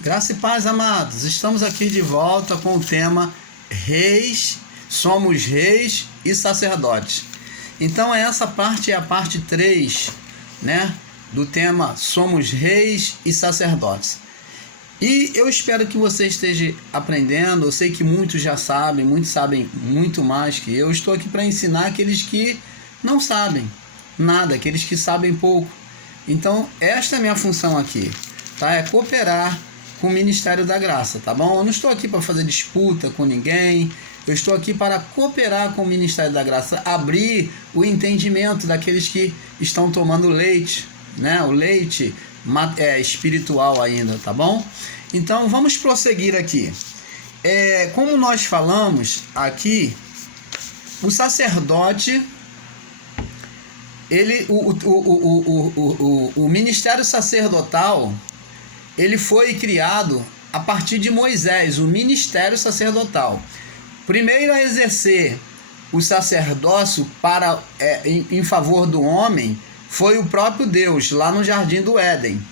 Graça e paz, amados. Estamos aqui de volta com o tema Reis, somos reis e sacerdotes. Então essa parte é a parte 3, né, do tema Somos reis e sacerdotes. E eu espero que você esteja aprendendo. Eu sei que muitos já sabem, muitos sabem muito mais que eu. Estou aqui para ensinar aqueles que não sabem nada, aqueles que sabem pouco. Então esta é a minha função aqui, tá? É cooperar com o Ministério da Graça, tá bom? Eu não estou aqui para fazer disputa com ninguém. Eu estou aqui para cooperar com o Ministério da Graça, abrir o entendimento daqueles que estão tomando leite, né? O leite espiritual ainda, tá bom? Então vamos prosseguir aqui. Como nós falamos aqui, o sacerdote, o ministério sacerdotal, ele foi criado a partir de Moisés, o ministério sacerdotal. Primeiro a exercer o sacerdócio em favor do homem foi o próprio Deus, lá no Jardim do Éden,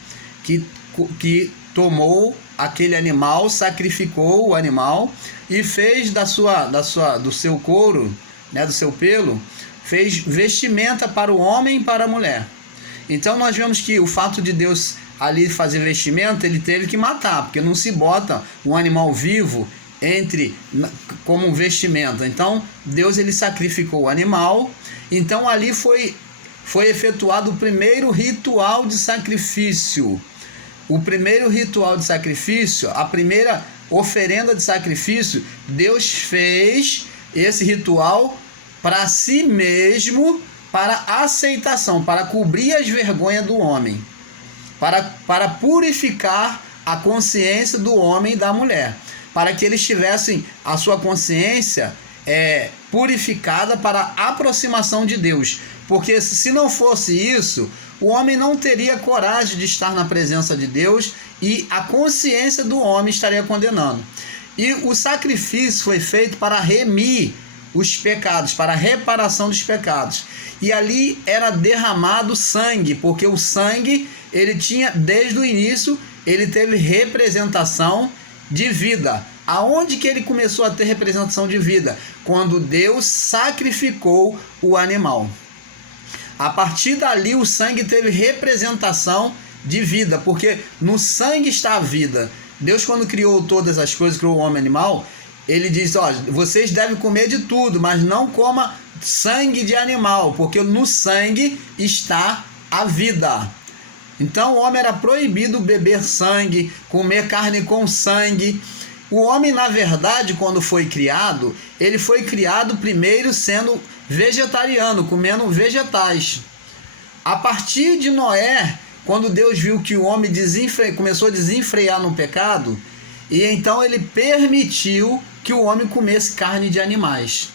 que tomou aquele animal, sacrificou o animal e fez do seu couro, né, do seu pelo, fez vestimenta para o homem e para a mulher. Então nós vemos que o fato de Deus ali fazer vestimenta, ele teve que matar, porque não se bota um animal vivo como um vestimento. Então Deus, ele sacrificou o animal. Então ali foi efetuado o primeiro ritual de sacrifício. O primeiro ritual de sacrifício, a primeira oferenda de sacrifício, Deus fez esse ritual para si mesmo, para aceitação, para cobrir as vergonhas do homem, para purificar a consciência do homem e da mulher, para que eles tivessem a sua consciência purificada para a aproximação de Deus. Porque se não fosse isso, o homem não teria coragem de estar na presença de Deus e a consciência do homem estaria condenando. E o sacrifício foi feito para remir os pecados, para a reparação dos pecados. E ali era derramado sangue, porque o sangue, ele tinha, desde o início, ele teve representação de vida. Aonde que ele começou a ter representação de vida? Quando Deus sacrificou o animal. A partir dali o sangue teve representação de vida, porque no sangue está a vida. Deus, quando criou todas as coisas, criou o homem e o animal, ele diz: vocês devem comer de tudo, mas não coma sangue de animal, porque no sangue está a vida. Então o homem era proibido beber sangue, comer carne com sangue. O homem, na verdade, quando foi criado, ele foi criado primeiro sendo vegetariano, comendo vegetais. A partir de Noé, quando Deus viu que o homem começou a desenfrear no pecado, e então ele permitiu que o homem comesse carne de animais.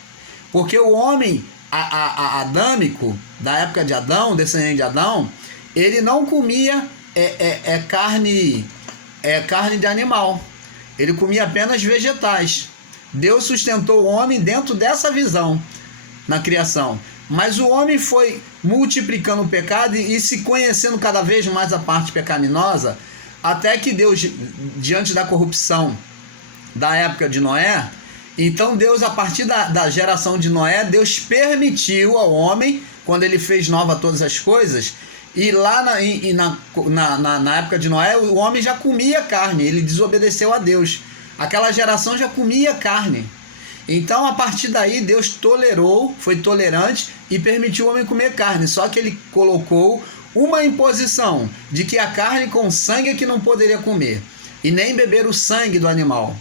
Porque o homem adâmico, da época de Adão, descendente de Adão, ele não comia carne de animal. Ele comia apenas vegetais. Deus sustentou o homem dentro dessa visão na criação. Mas o homem foi multiplicando o pecado e se conhecendo cada vez mais a parte pecaminosa, até que Deus, diante da corrupção da época de Noé, então Deus, a partir da geração de Noé, Deus permitiu ao homem, quando ele fez nova todas as coisas, e lá na época de Noé, o homem já comia carne, ele desobedeceu a Deus. Aquela geração já comia carne. Então, a partir daí, Deus tolerou, foi tolerante e permitiu o homem comer carne. Só que ele colocou uma imposição de que a carne com sangue é que não poderia comer, e nem beber o sangue do animal.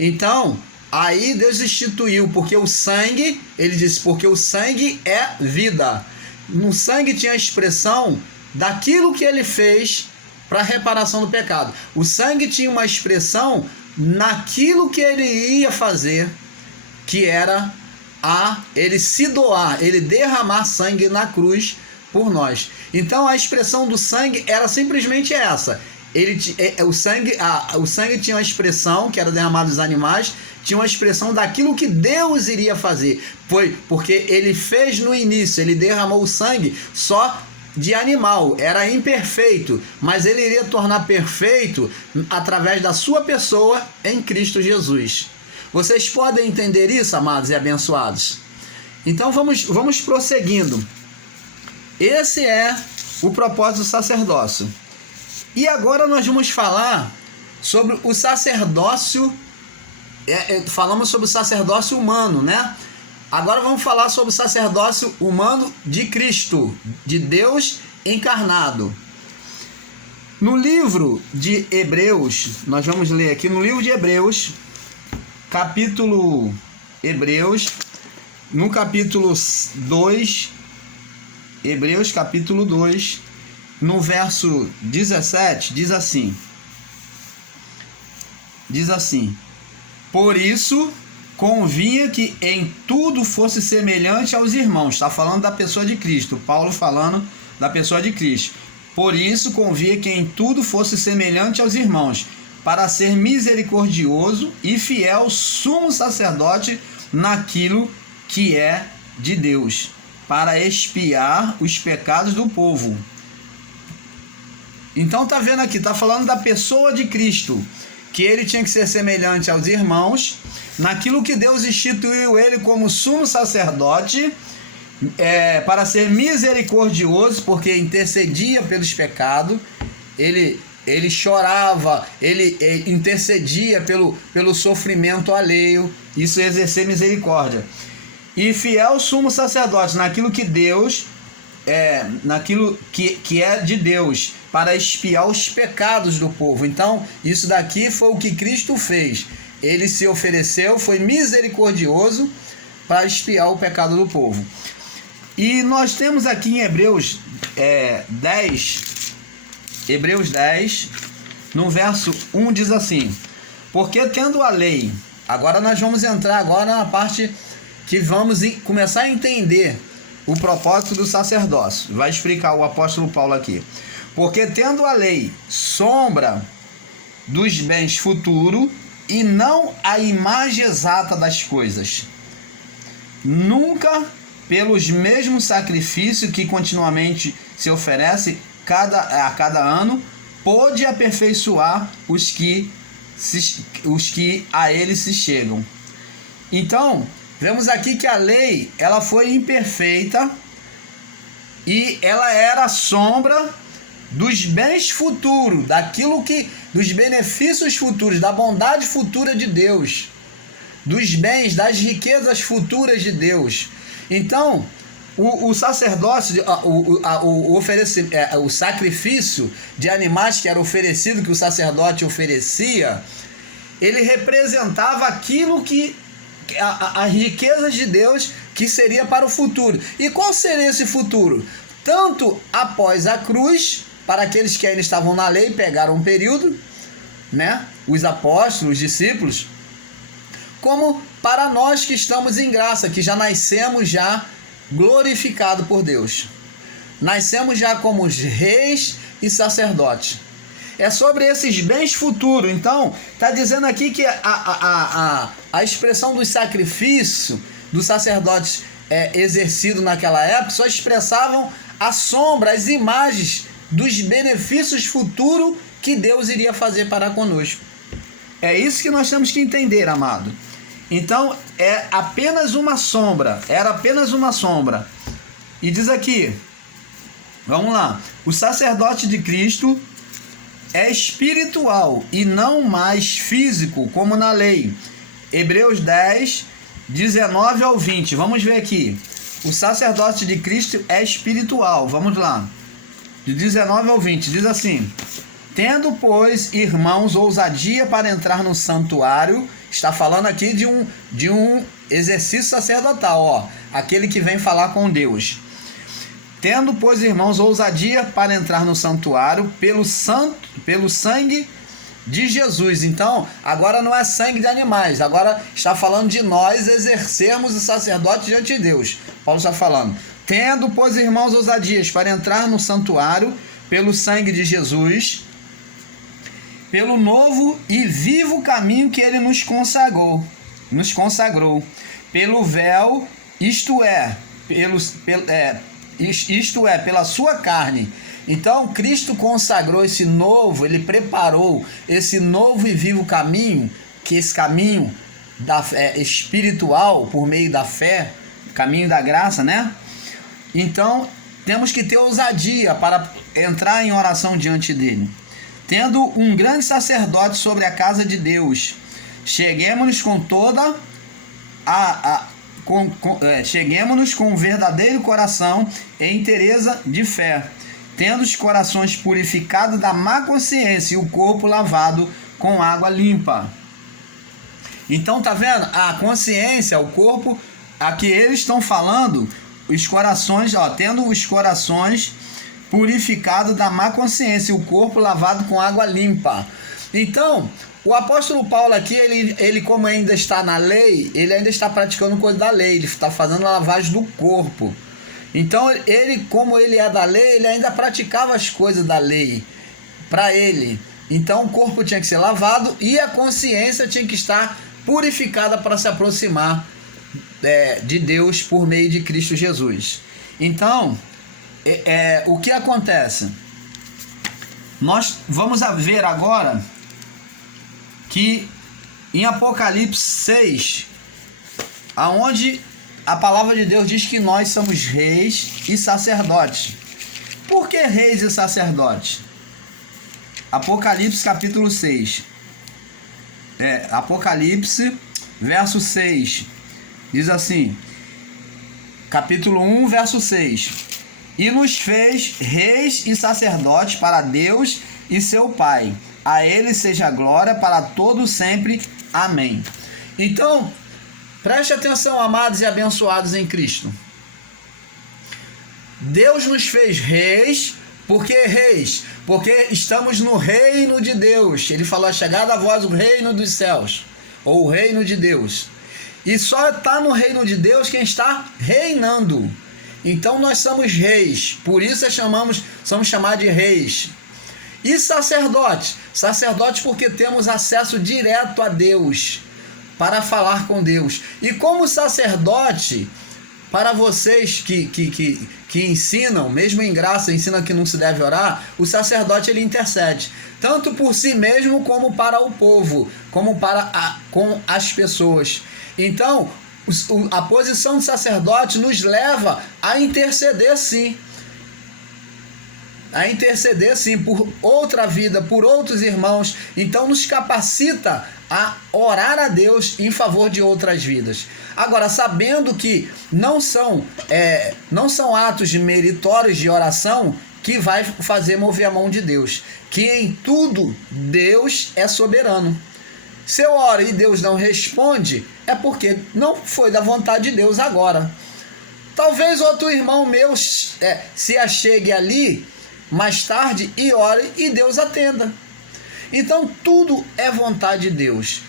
Então, aí Deus instituiu, porque o sangue, ele disse, porque o sangue é vida. No sangue tinha a expressão daquilo que ele fez para a reparação do pecado. O sangue tinha uma expressão naquilo que ele ia fazer, que era ele se doar, ele derramar sangue na cruz por nós. Então a expressão do sangue era simplesmente essa. O sangue tinha uma expressão, que era derramado dos animais, tinha uma expressão daquilo que Deus iria fazer. Foi porque ele fez no início, ele derramou o sangue só de animal, era imperfeito, mas ele iria tornar perfeito através da sua pessoa em Cristo Jesus. Vocês podem entender isso, amados e abençoados? Então vamos prosseguindo. Esse é o propósito do sacerdócio. E agora nós vamos falar sobre o sacerdócio, falamos sobre o sacerdócio humano, né? Agora vamos falar sobre o sacerdócio humano de Cristo, de Deus encarnado. No livro de Hebreus, nós vamos ler aqui no livro de Hebreus, no capítulo 2, Hebreus capítulo 2, no verso 17, diz assim: por isso convinha que em tudo fosse semelhante aos irmãos. Está falando da pessoa de Cristo, Paulo falando da pessoa de Cristo. Por isso convinha que em tudo fosse semelhante aos irmãos, para ser misericordioso e fiel sumo sacerdote naquilo que é de Deus, para expiar os pecados do povo. Então tá vendo aqui, tá falando da pessoa de Cristo, que ele tinha que ser semelhante aos irmãos, naquilo que Deus instituiu ele como sumo sacerdote, para ser misericordioso, porque intercedia pelos pecados, ele chorava, ele intercedia pelo sofrimento alheio, isso é exercer misericórdia. E fiel sumo sacerdote naquilo que Deus, naquilo que é de Deus, para expiar os pecados do povo. Então, isso daqui foi o que Cristo fez. Ele se ofereceu, foi misericordioso para expiar o pecado do povo. E nós temos aqui em Hebreus 10, no verso 1 diz assim: porque tendo a lei, agora nós vamos entrar agora na parte que vamos começar a entender o propósito do sacerdócio. Vai explicar o apóstolo Paulo aqui. Porque tendo a lei sombra dos bens futuros e não a imagem exata das coisas, nunca pelos mesmos sacrifícios que continuamente se oferece a cada ano, pôde aperfeiçoar os que a ele se chegam. Então, vemos aqui que a lei, ela foi imperfeita e ela era a sombra dos bens futuros, dos benefícios futuros, da bondade futura de Deus, dos bens, das riquezas futuras de Deus. Então, o sacerdócio, o sacrifício de animais que era oferecido, que o sacerdote oferecia, ele representava aquilo que as riquezas de Deus que seria para o futuro. E qual seria esse futuro? Tanto após a cruz, para aqueles que ainda estavam na lei, pegaram um período, né? Os apóstolos, os discípulos, como para nós que estamos em graça, que já nascemos já glorificado por Deus. Nascemos já como reis e sacerdotes. É sobre esses bens futuros. Então, está dizendo aqui que a expressão do sacrifício dos sacerdotes exercido naquela época só expressavam a sombra, as imagens dos benefícios futuros que Deus iria fazer para conosco. É isso que nós temos que entender, amado. Então, é apenas uma sombra, era apenas uma sombra. E diz aqui, vamos lá, o sacerdote de Cristo é espiritual e não mais físico, como na lei. Hebreus 10, 19 ao 20, vamos ver aqui. O sacerdote de Cristo é espiritual, vamos lá. De 19 ao 20, diz assim: tendo, pois, irmãos, ousadia para entrar no santuário. Está falando aqui de um exercício sacerdotal, aquele que vem falar com Deus. Tendo, pois, irmãos, ousadia para entrar no santuário pelo sangue de Jesus. Então, agora não é sangue de animais, agora está falando de nós exercermos o sacerdote diante de Deus. Paulo está falando: tendo, pois, irmãos, ousadias para entrar no santuário pelo sangue de Jesus, pelo novo e vivo caminho que ele nos consagrou, pelo véu, isto é, isto é, pela sua carne. Então Cristo consagrou esse novo, ele preparou esse novo e vivo caminho, que esse caminho espiritual por meio da fé, caminho da graça, né? Então temos que ter ousadia para entrar em oração diante dele. Tendo um grande sacerdote sobre a casa de Deus, cheguemos-nos com toda cheguemos-nos com um verdadeiro coração e inteireza de fé, tendo os corações purificados da má consciência e o corpo lavado com água limpa. Então, tá vendo? A consciência, o corpo, a que eles estão falando, os corações, tendo os corações purificados da má consciência e o corpo lavado com água limpa. Então, o apóstolo Paulo aqui, ele como ainda está na lei, ele ainda está praticando coisa da lei, ele está fazendo a lavagem do corpo. Então, ele, como ele é da lei, ele ainda praticava as coisas da lei para ele. Então, o corpo tinha que ser lavado e a consciência tinha que estar purificada para se aproximar de Deus por meio de Cristo Jesus. Então, o que acontece? Nós vamos ver agora que em Apocalipse 6, aonde a palavra de Deus diz que nós somos reis e sacerdotes. Por que reis e sacerdotes? Apocalipse capítulo 6. Apocalipse, verso 6. Diz assim, capítulo 1, verso 6. E nos fez reis e sacerdotes para Deus e seu Pai. A ele seja glória para todo sempre. Amém. Então, preste atenção, amados e abençoados em Cristo. Deus nos fez reis. Por que reis? Porque estamos no reino de Deus. Ele falou, chegada a vós o reino dos céus, ou o reino de Deus. E só está no reino de Deus quem está reinando. Então nós somos reis, por isso somos chamados de reis. E sacerdotes? Sacerdotes porque temos acesso direto a Deus, para falar com Deus. E como sacerdote, para vocês que ensinam, mesmo em graça, ensinam que não se deve orar, o sacerdote ele intercede, tanto por si mesmo como para o povo, como com as pessoas. Então, a posição de sacerdote nos leva a interceder sim. A interceder sim por outra vida, por outros irmãos. Então nos capacita a orar a Deus em favor de outras vidas. Agora, sabendo que não são atos meritórios de oração que vai fazer mover a mão de Deus. Que em tudo Deus é soberano. Se eu oro e Deus não responde, é porque não foi da vontade de Deus agora. Talvez outro irmão meu se achegue ali mais tarde e ore e Deus atenda. Então tudo é vontade de Deus.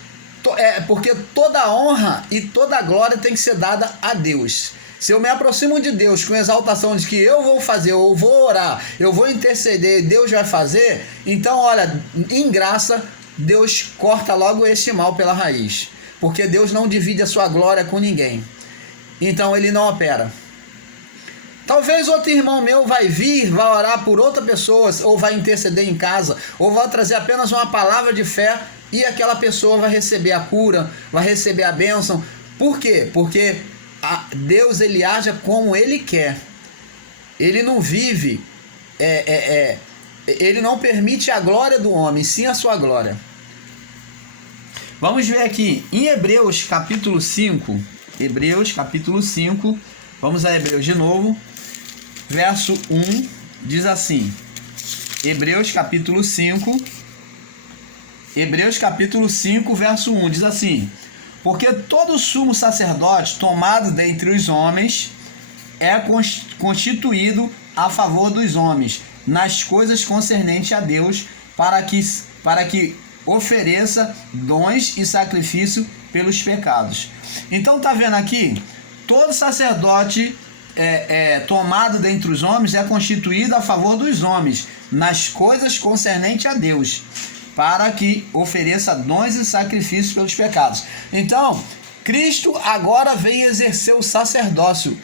Porque toda honra e toda glória tem que ser dada a Deus. Se eu me aproximo de Deus com exaltação de que eu vou fazer, eu vou orar, eu vou interceder, Deus vai fazer, então olha, em graça, Deus corta logo este mal pela raiz. Porque Deus não divide a sua glória com ninguém. Então ele não opera. Talvez outro irmão meu vai orar por outra pessoa, ou vai interceder em casa, ou vai trazer apenas uma palavra de fé e aquela pessoa vai receber a cura, vai receber a bênção. Por quê? Porque Deus ele age como ele quer. Ele não vive, ele não permite a glória do homem, sim a sua glória. Vamos ver aqui em Hebreus capítulo 5. Hebreus capítulo 5. Vamos a Hebreus de novo. Verso 1 diz assim. Hebreus capítulo 5. Hebreus capítulo 5, verso 1 diz assim: porque todo sumo sacerdote tomado dentre os homens é constituído a favor dos homens, nas coisas concernentes a Deus, para que ofereça dons e sacrifício pelos pecados. Então tá vendo aqui? Todo sacerdote tomado dentre os homens é constituído a favor dos homens, nas coisas concernentes a Deus, para que ofereça dons e sacrifícios pelos pecados. Então, Cristo agora vem exercer o sacerdócio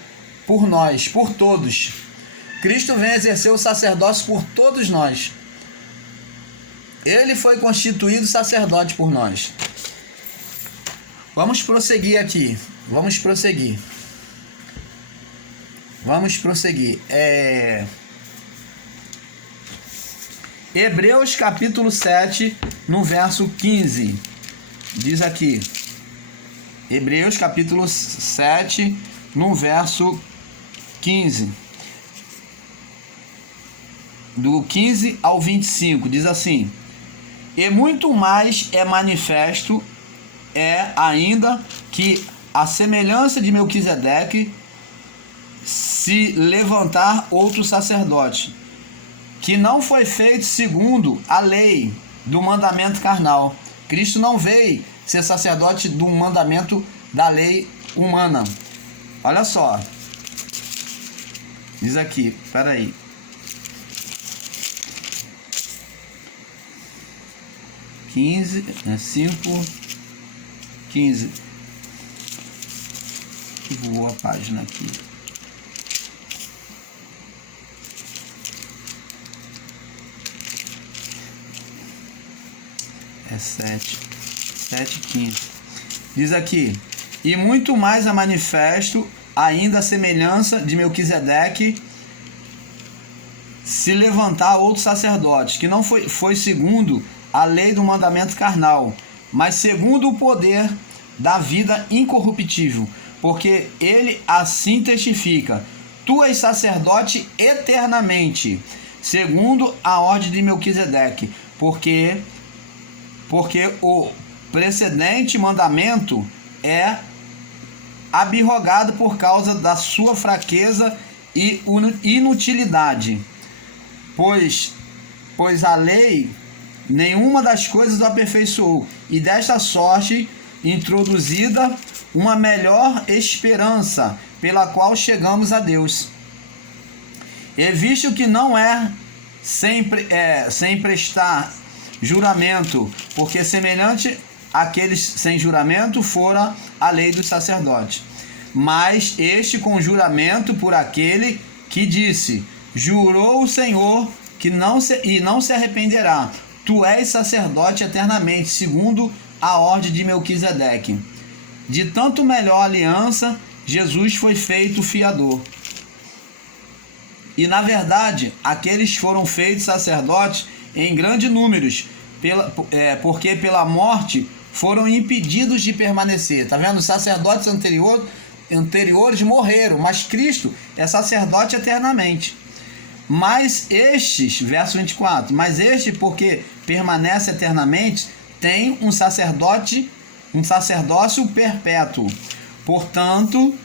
por nós, por todos. Cristo vem exercer o sacerdócio por todos nós. Ele foi constituído sacerdote por nós. Vamos prosseguir aqui. Vamos prosseguir. Hebreus capítulo 7, no verso 15. Diz aqui. Hebreus capítulo 7, no verso 15. Do 15 ao 25, diz assim: e muito mais é manifesto ainda que a semelhança de Melquisedeque se levantar outro sacerdote, que não foi feito segundo a lei do mandamento carnal. Cristo não veio ser sacerdote do mandamento da lei humana. Olha só. Diz aqui, peraí. 15. Que voou a página aqui. É 7:15. Diz aqui: e muito mais a manifesto ainda a semelhança de Melquisedeque se levantar outro sacerdote, que não foi segundo a lei do mandamento carnal, mas segundo o poder da vida incorruptível, porque ele assim testifica: tu és sacerdote eternamente, segundo a ordem de Melquisedeque, porque o precedente mandamento é abrogado por causa da sua fraqueza e inutilidade, pois a lei nenhuma das coisas o aperfeiçoou, e desta sorte introduzida uma melhor esperança, pela qual chegamos a Deus. E visto que não é sem prestar juramento, porque semelhante àqueles sem juramento fora a lei do sacerdote, mas este com juramento por aquele que disse: jurou o Senhor que não se arrependerá, tu és sacerdote eternamente, segundo a ordem de Melquisedeque. De tanto melhor aliança, Jesus foi feito fiador. E na verdade, aqueles foram feitos sacerdotes em grandes números, porque pela morte foram impedidos de permanecer. Tá vendo? Os sacerdotes anteriores morreram, mas Cristo é sacerdote eternamente. Mas estes, verso 24, mas este, porque permanece eternamente, tem um sacerdócio perpétuo. Portanto,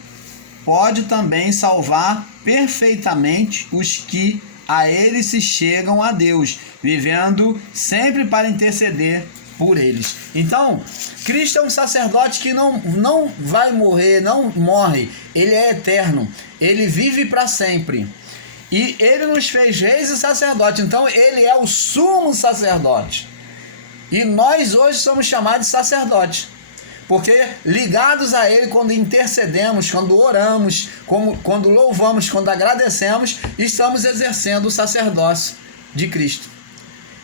pode também salvar perfeitamente os que a ele se chegam a Deus, vivendo sempre para interceder por eles. Então, Cristo é um sacerdote que não vai morrer, não morre. Ele é eterno. Ele vive para sempre. E ele nos fez reis e sacerdotes. Então, ele é o sumo sacerdote. E nós hoje somos chamados de sacerdotes. Porque ligados a ele, quando intercedemos, quando oramos, quando louvamos, quando agradecemos, estamos exercendo o sacerdócio de Cristo.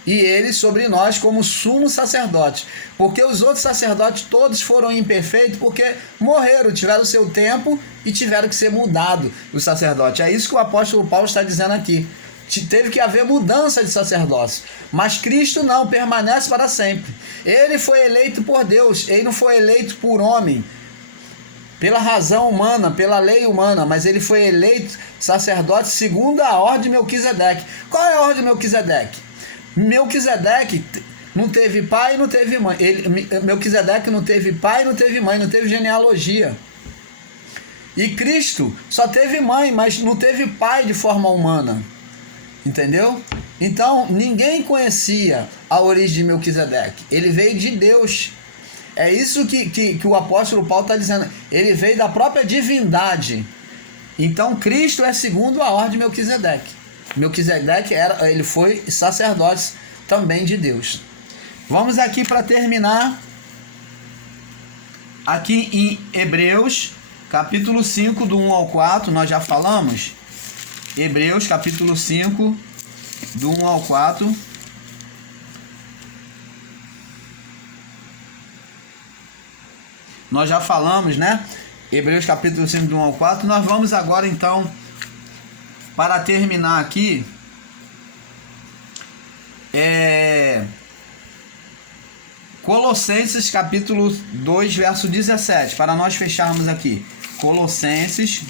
E ele sobre nós como sumo sacerdote. Porque os outros sacerdotes todos foram imperfeitos porque morreram, tiveram o seu tempo e tiveram que ser mudado o sacerdote. É isso que o apóstolo Paulo está dizendo aqui. Teve que haver mudança de sacerdócio. Mas Cristo não, permanece para sempre. Ele foi eleito por Deus, ele não foi eleito por homem, pela razão humana, pela lei humana, mas ele foi eleito sacerdote segundo a ordem de Melquisedeque. Qual é a ordem de Melquisedeque? Melquisedeque não teve pai e não teve mãe. Melquisedeque não teve pai, não teve mãe, não teve genealogia. E Cristo só teve mãe, mas não teve pai de forma humana. Entendeu? Então, ninguém conhecia a origem de Melquisedeque. Ele veio de Deus. É isso que o apóstolo Paulo está dizendo. Ele veio da própria divindade. Então, Cristo é segundo a ordem de Melquisedeque. Melquisedeque ele foi sacerdote também de Deus. Vamos aqui para terminar. Aqui em Hebreus, capítulo 5, do 1 ao 4, nós já falamos. Hebreus capítulo 5, do 1 ao 4. Nós já falamos, né? Hebreus capítulo 5, do 1 ao 4. Nós vamos agora, então, para terminar aqui, Colossenses capítulo 2, verso 17, para nós fecharmos aqui. Colossenses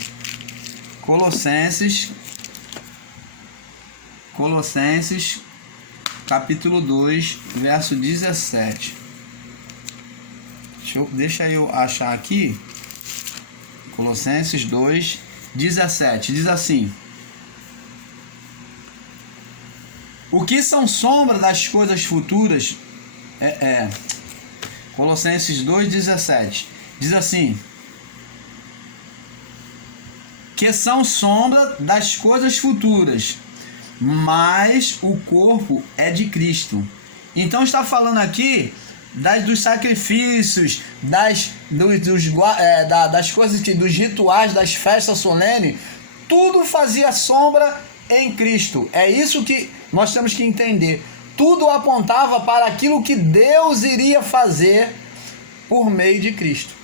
capítulo 2, verso 17. Deixa eu achar aqui. Colossenses 2, 17. Diz assim: o que são sombra das coisas futuras. Colossenses 2, 17. Diz assim: que são sombra das coisas futuras, mas o corpo é de Cristo. Então está falando aqui dos sacrifícios, das coisas, dos rituais, das festas solenes. Tudo fazia sombra em Cristo. É isso que nós temos que entender. Tudo apontava para aquilo que Deus iria fazer por meio de Cristo.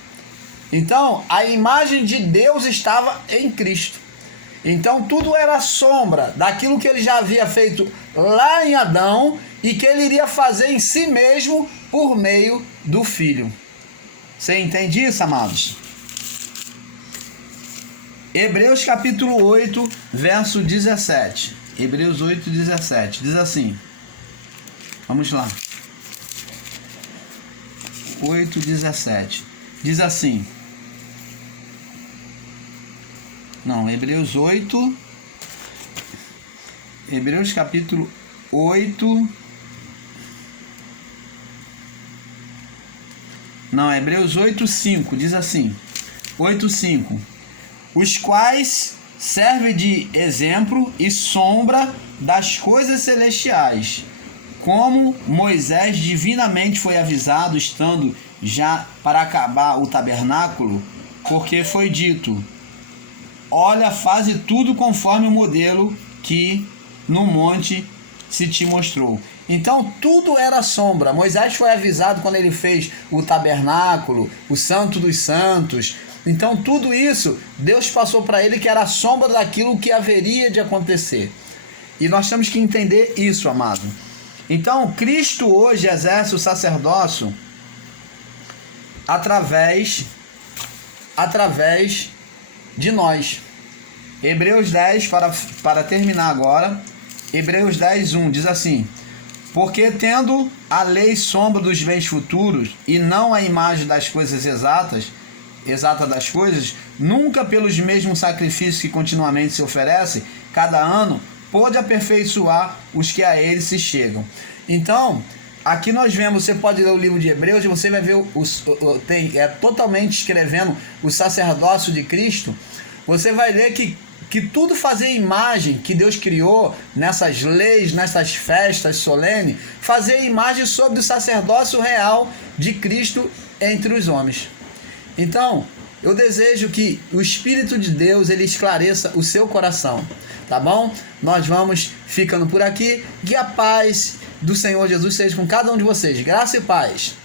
Então, a imagem de Deus estava em Cristo. Então, tudo era sombra daquilo que ele já havia feito lá em Adão e que ele iria fazer em si mesmo por meio do Filho. Você entende isso, amados? Hebreus capítulo 8, verso 17. Hebreus 8, 17. Diz assim. Vamos lá. 8, 17. Diz assim. Não, Hebreus 8. Hebreus capítulo 8. Não, Hebreus 8, 5. Diz assim. 8, 5. Os quais servem de exemplo e sombra das coisas celestiais, como Moisés divinamente foi avisado, estando já para acabar o tabernáculo, porque foi dito: olha, faze tudo conforme o modelo que no monte se te mostrou. Então tudo era sombra. Moisés foi avisado quando ele fez o tabernáculo, o Santo dos Santos. Então tudo isso, Deus passou para ele que era a sombra daquilo que haveria de acontecer. E nós temos que entender isso, amado. Então, Cristo hoje exerce o sacerdócio através de nós. Hebreus 10, para terminar agora, Hebreus 10, 1, diz assim: porque tendo a lei sombra dos bens futuros, e não a imagem das coisas exata das coisas, nunca pelos mesmos sacrifícios que continuamente se oferece, cada ano, pode aperfeiçoar os que a ele se chegam. Então, aqui nós vemos, você pode ler o livro de Hebreus e você vai ver, totalmente escrevendo o sacerdócio de Cristo. Você vai ler que tudo fazia imagem que Deus criou nessas leis, nessas festas solenes, fazia imagem sobre o sacerdócio real de Cristo entre os homens. Então, eu desejo que o Espírito de Deus ele esclareça o seu coração, tá bom? Nós vamos ficando por aqui. Que a paz do Senhor Jesus seja com cada um de vocês. Graça e paz.